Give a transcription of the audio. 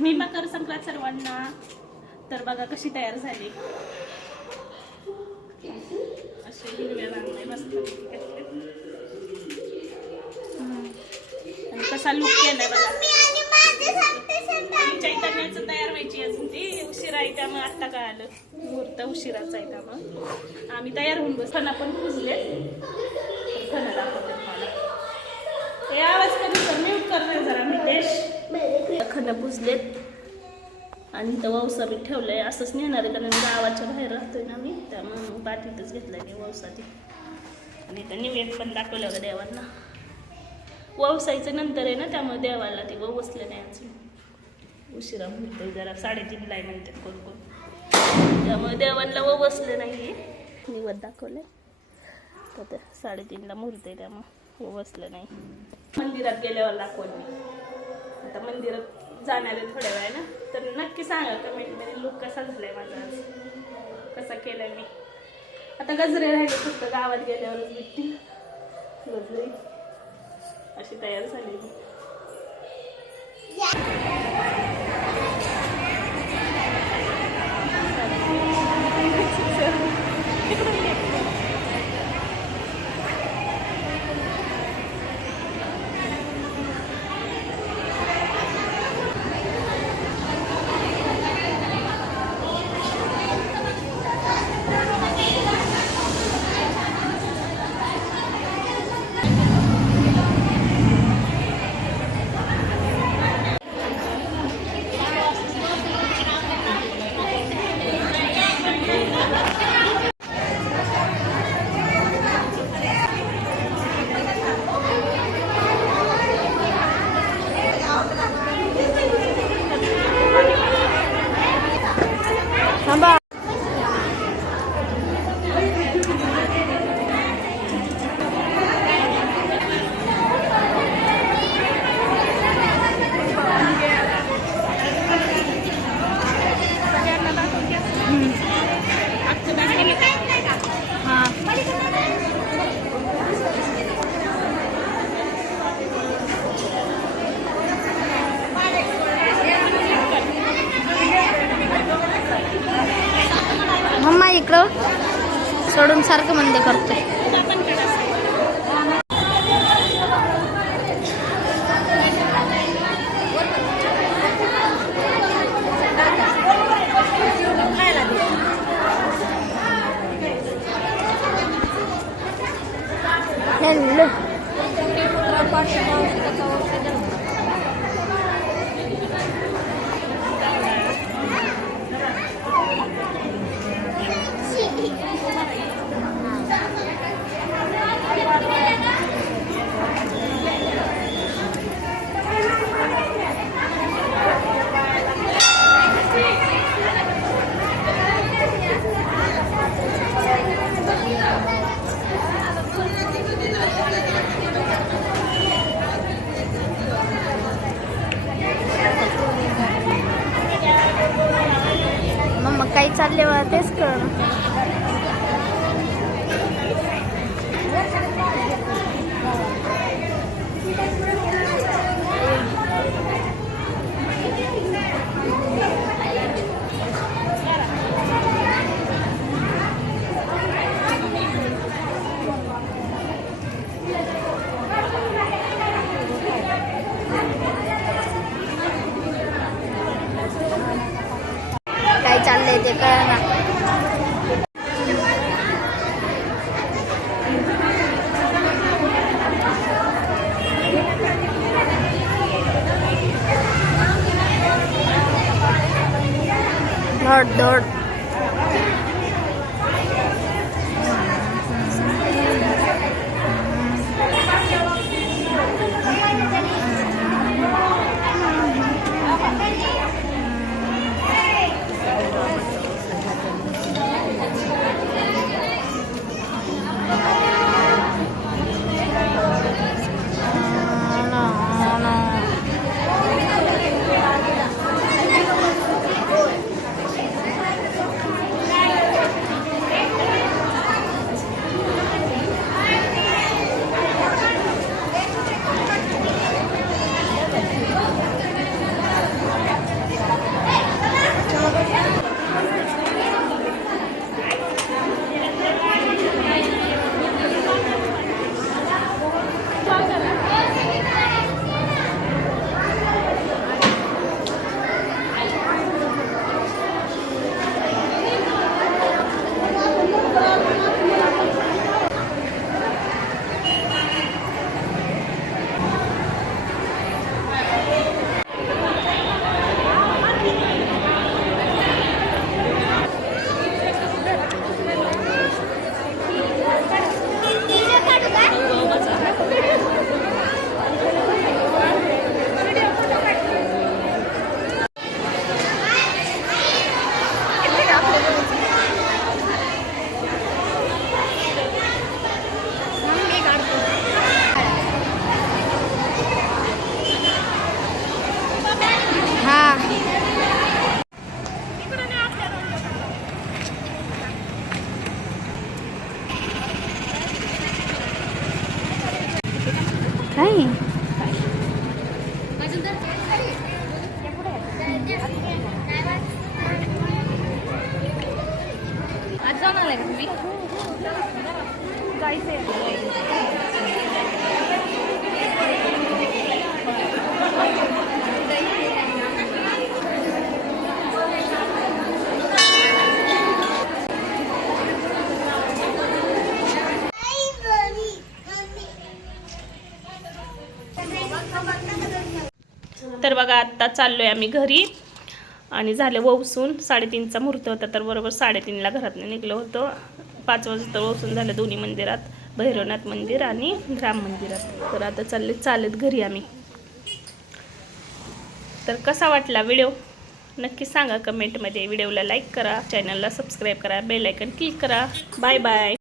मी मकर संक्रांत सर्वांना. तर बघा कशी तयार झाली. असे हिरव्या रांगोळी मस्त आणि कसा लुक केलाय बघा. चैतन्याचं तयार व्हायची अजून ती उशिरा आहे त्यामुळे आत्ता काय आलं मुहूर्त उशिराच आहे त्यामुळे आम्ही तयार होऊन बस. खण पण पुजले. खण दाखवते मला. हे आवाज कधी तर म्यूट करते जरा मितेश. खण पुजलेत आणि इथं वौसा बी ठेवलंय. असंच नेणार आहे कारण गावाच्या बाहेर राहतोय ना मी त्यामुळे पाठीतच घेतलाय मी वौसा ती. आणि इथं निवेद पण दाखवलं होतं देवांना. वौसायचं नंतर आहे ना त्यामुळे देवाला ती वसलं नाही अजून. उशिरा म्हणतोय जरा 3:30 ला म्हणतात कोण कोण त्यामुळे देवांना वसलं नाही. निवेद दाखवलंय तर 3:30 ला मुहूर्त आहे त्यामुळे वसलं नाही. मंदिरात गेल्यावर दाखवल मी. आता मंदिरात जाणार आहे थोड्या वेळानं तर नक्की सांगा कमेंटमध्ये लुक कसा झालाय माझा आज कसा केलाय मी. आता गजरे राहिले फक्त गावात गेल्यावरच भेटतील गजरे. अशी तयार झाली मी. मम्मा इकडं सोडून सारखं म्हणते करतोय. हॅलो मम्मा काही चालले वा तेच कळलं. काय चाललंय ते कळना. धड धड जाताय का तुम्ही? तर बघा आत्ता चाललोय आम्ही घरी आणि झालं ववसून 3:30चा मुहूर्त होता तर बरोबर 3:30ला घरातून निघलो होतो. 5 वाजता ववसून झालं दोन्ही मंदिरात, भैरवनाथ मंदिर आणि राम मंदिरात. तर आता चालले चालत घरी आम्ही. तर कसा वाटला व्हिडिओ नक्की सांगा कमेंटमध्ये. व्हिडिओला लाईक करा, चॅनलला सबस्क्राईब करा, बेल आयकन क्लिक करा. Bye bye.